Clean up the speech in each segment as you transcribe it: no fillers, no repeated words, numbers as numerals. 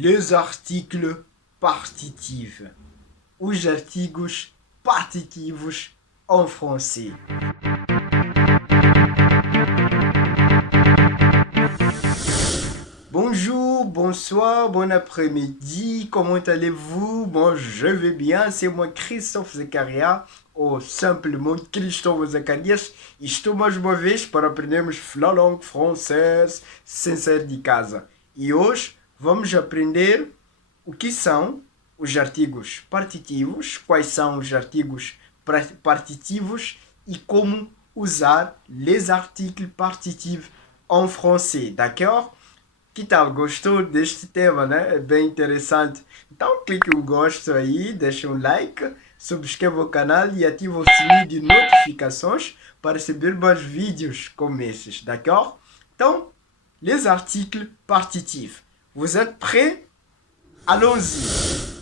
les articles partitifs. Os artigos partitivos en français. Bonjour, bonsoir, bon après-midi, comment allez-vous? Bon, je vais bien, c'est moi Christophe Zacaria, ou simplement Christophe Zacarias, e estou mais uma vez para aprendermos a língua francesa sem sair de casa. E hoje vamos aprender o que são os artigos partitivos, quais são os artigos partitivos e como usar les articles partitifs en français, d'accord? Que tal? Gostou deste tema, né? É bem interessante. Então clique um gosto aí, deixa um like, subscreva o canal e ativa o sininho de notificações para receber mais vídeos como esses, d'accord? Então, les articles partitifs. Vous êtes prêts? Allons-y!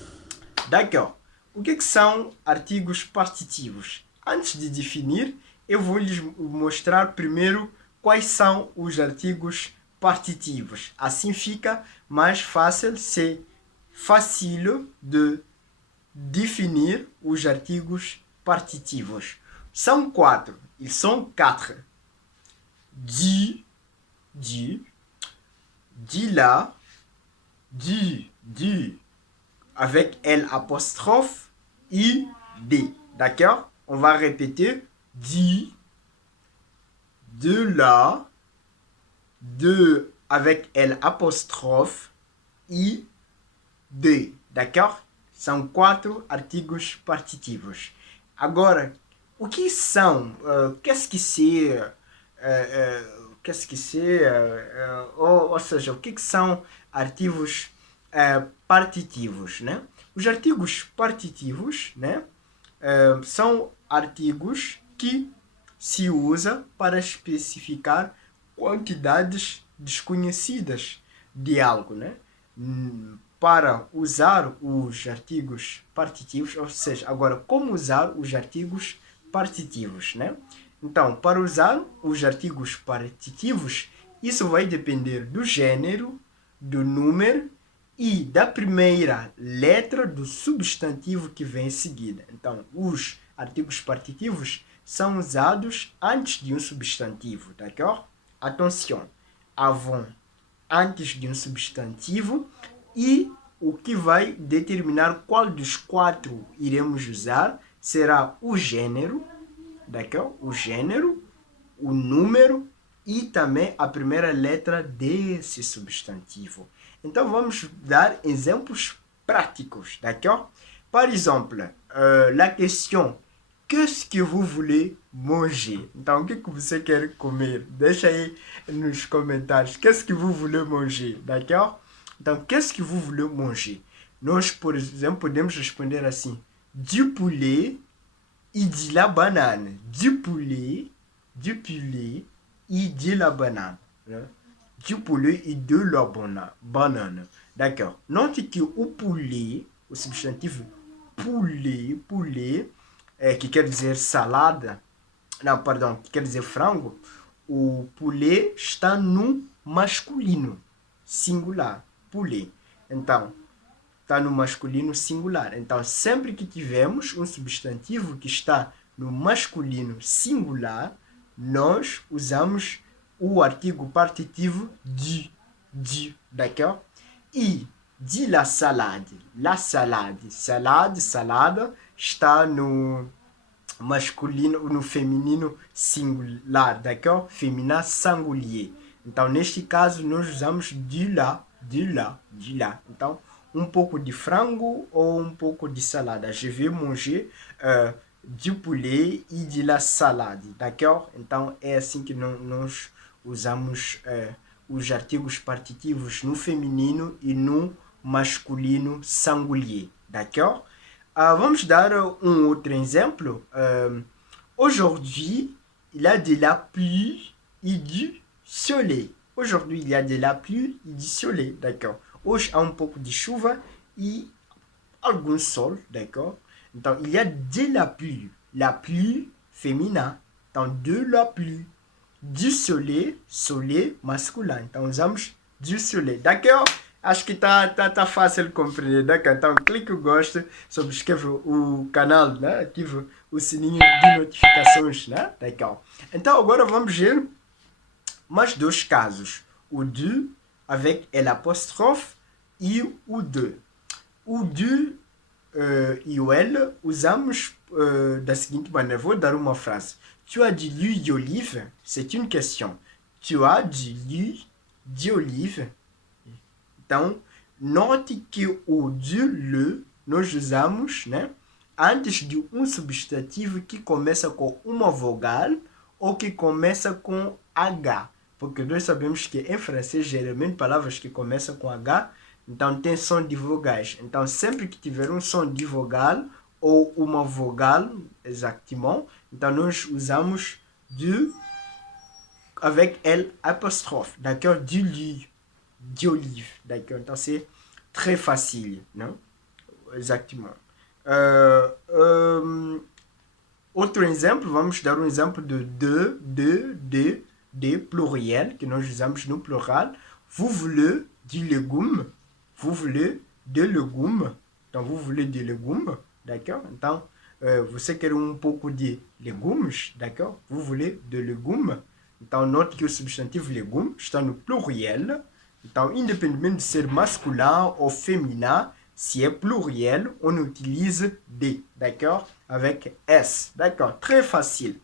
D'accord. O que são artigos partitivos? Antes de definir, eu vou lhes mostrar primeiro quais são os artigos partitivos. Assim fica mais fácil, c'est facile de définir os artigos partitivos. São quatro. Ils sont quatre. Du, là, du, avec L apostrophe, I, D. D'accord? On va répéter. Du, de là, de avec L apostrophe, I, D. D'accord? São quatro artigos partitivos. Agora, o que são? Qu'est-ce que c'est? Qu'est-ce que c'est? Ou seja, o que são artigos partitivos, né? Os artigos partitivos, né, são artigos que se usa para especificar quantidades desconhecidas de algo, né? Para usar os artigos partitivos, ou seja, agora como usar os artigos partitivos, né? Então, para usar os artigos partitivos, isso vai depender do gênero, do número e da primeira letra do substantivo que vem em seguida. Então, os artigos partitivos são usados antes de um substantivo, d'accord? Attention, avant, antes de um substantivo, e o que vai determinar qual dos quatro iremos usar será o gênero, d'accord? O gênero, o número e também a primeira letra desse substantivo. Então vamos dar exemplos práticos, d'accord? Par exemple, la question qu'est-ce que vous voulez manger? Então, o que você quer comer? Deixa aí nos comentários. Qu'est-ce que vous voulez manger? D'accord? Então, qu'est-ce que vous voulez manger? Nós, por exemplo, podemos responder assim: du poulet e de la banane. Du poulet e de la banane. Né? Du poulet e de la banane. D'accord? Note que o poulet, o substantivo poulet, que quer dizer salada, não, perdão, que quer dizer frango, o poulet está no masculino singular, poulet. Então, está no masculino singular. Então, sempre que tivermos um substantivo que está no masculino singular, nós usamos o artigo partitivo du, d'accord? E de la salade. Salada está no masculino, no feminino singular, d'accord? Féminin singulier. Então, neste caso, nós usamos du là. Então, um pouco de frango ou um pouco de salada. Je vais manger du poulet e de la salade, d'accord? Então, é assim que nós usamos os artigos partitivos no feminino e no masculino singulier, d'accord? Vamos dar um outro exemplo. Aujourd'hui, il y a de la pluie et du soleil. Aujourd'hui, il y a de la pluie et du soleil, d'accord? Hoje há um pouco de chuva e algum sol, d'accord? Então, il y a de la pluie féminin. Então, de la pluie. Du soleil masculin. Então, usamos du soleil, d'accord? Acho que tá fácil de compreender, né? Então, clique o gosto, subscreve o canal, né? Ative o sininho de notificações, né? Legal. Então, agora vamos ver mais dois casos. O de avec l'apostrophe e o de. O de e o L usamos da seguinte maneira. Vou dar uma frase. Tu as de l'huile d'olive? C'est une question. Tu as de l'huile d'olive? Então, note que o de le nós usamos, né, antes de um substantivo que começa com uma vogal ou que começa com H. Porque nós sabemos que em francês, geralmente, palavras que começam com H, então tem som de vogais. Então, sempre que tiver um som de vogal ou uma vogal, exatamente, então nós usamos de avec L apostrophe, d'accord, du lieu d'olive, d'accord. Então c'est très facile, non? Exactement. Outro exemplo, vamos dar um exemplo de pluriel, que nós usamos no plural. Vous voulez du légume? Vous voulez de légumes? Então, vous voulez de légumes, d'accord? Então, você quer um pouco de legumes, d'accord? Vous voulez de légumes? Então, note que o substantivo légume está no pluriel. Então, independamment de ser masculin ou féminin, si est pluriel, on utilise de, d'accord? Avec S, d'accord? Très facile.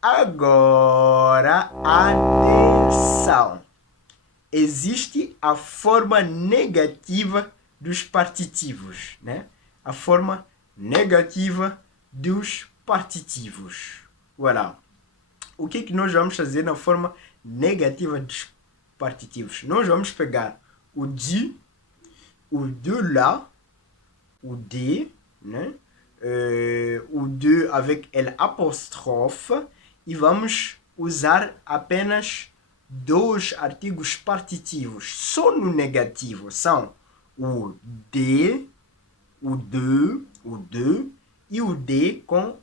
Agora, atenção! Existe a forma negativa dos partitivos, né? A forma negativa dos partitivos. Voilà. O que nós vamos fazer na forma negativa dos partitivos? Nós vamos pegar o de, o de lá, o de, né? O de avec l'apostrophe e vamos usar apenas dois artigos partitivos. Só no negativo são o de, o de, o de e o de com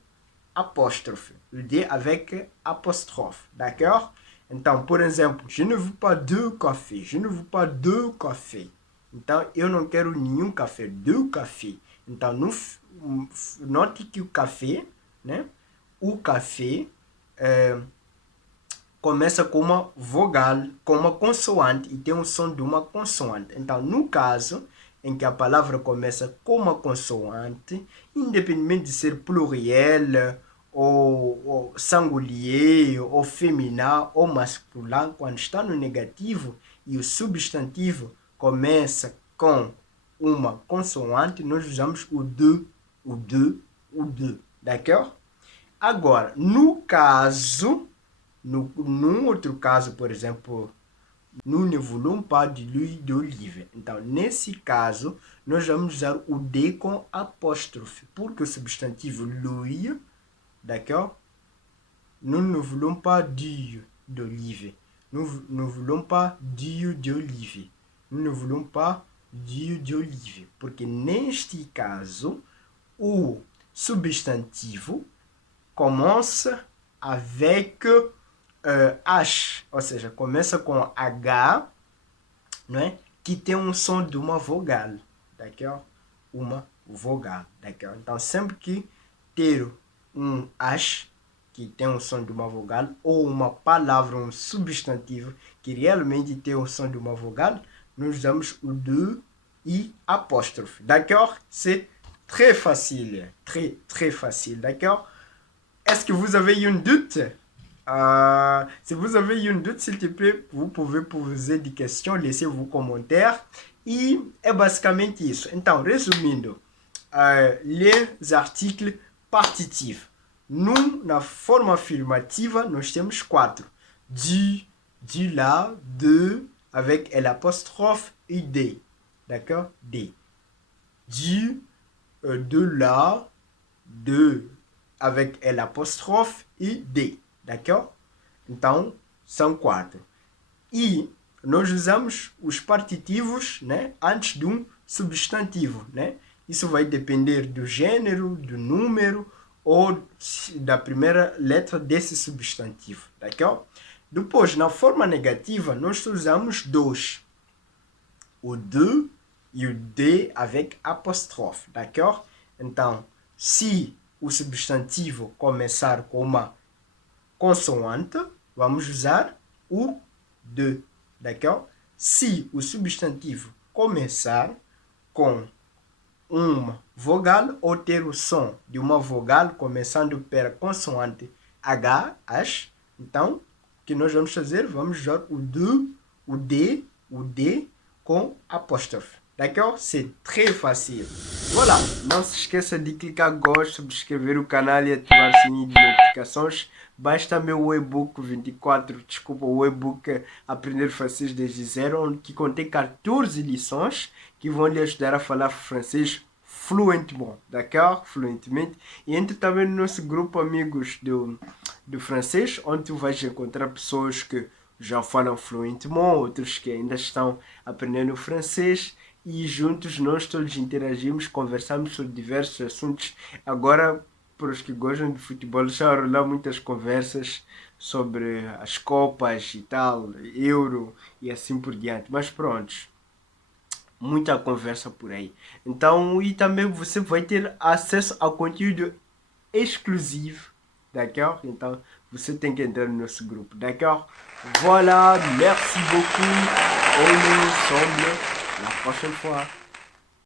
apostrophe. Le D avec apostrophe. D'accord? Então, por exemplo, je ne veux pas de café. Je ne veux pas de café. Então, eu não quero nenhum café. De café. Então, note que o café, né? O café começa com uma vogal, com uma consoante e tem um som de uma consoante. Então, no caso em que a palavra começa com uma consoante, independente de ser pluriel, ou singulier, ou féminin, ou masculin, quando está no negativo e o substantivo começa com uma consoante, nós usamos o de, o de, o de. D'accord? Agora, no caso, num outro caso, por exemplo, nous ne voulons pas de l'huile d'olive. Então, nesse caso, nós vamos usar o de com apóstrofe, porque o substantivo l'huile, d'accord? Nous ne voulons pas d'huile d'olive. Nous ne voulons pas d'huile d'olive. Nous ne voulons pas d'huile d'olive. Porque neste caso, o substantivo começa avec H, ou seja, começa com H, não é? Que tem um som de uma vogal, d'accord? Uma vogal, d'accord? Então, sempre que ter um H que tem um som de uma vogal, ou uma palavra, um substantivo que realmente tem um som de uma vogal, nós usamos o de e apóstrofe, d'accord? C'est très facile, très facile, d'accord? Est-ce que vous avez une doute? Si vous avez une doute, s'il te plaît, vous pouvez poser des questions, laisser vos commentaires. E é basicamente isso. Então, resumindo, les articles partitifs. Na forma afirmativa, nós temos 4. Du, là, de, avec l'apostrophe et de. D'accord? De. Du, de là, de, avec l'apostrophe e de. D'accord? Então, são 4. E nós usamos os partitivos, né, antes de um substantivo, né? Isso vai depender do gênero, do número ou da primeira letra desse substantivo, d'accord? Depois, na forma negativa, nós usamos dois. o de e o D avec apóstrofe, d'accord? Então, se o substantivo começar com uma consoante, vamos usar o de, d'accord? Se o substantivo começar com uma vogal ou ter o som de uma vogal começando pela consoante H, H, então, o que nós vamos fazer? Vamos usar o de, o D com apóstrofe. D'accord? C'est très facile. Voilà, não se esqueça de clicar gosto, subscrever o canal e ativar o sininho de notificações. Baixe meu e-book 24, desculpa, o e-book Aprender Francês desde Zero, que contém 14 lições que vão lhe ajudar a falar francês fluentement, d'accord? Fluentemente. E entre também no nosso grupo Amigos do Francês, onde tu vais encontrar pessoas que já falam fluentement, outros que ainda estão aprendendo francês, e juntos nós todos interagimos, conversamos sobre diversos assuntos. Agora, para os que gostam de futebol, já rolar muitas conversas sobre as copas e tal, Euro e assim por diante. Mas pronto, muita conversa por aí. Então, e também você vai ter acesso ao conteúdo exclusivo, d'accord? Então, você tem que entrar no nosso grupo, d'accord? Voilà, merci beaucoup. On est ensemble la prochaine fois.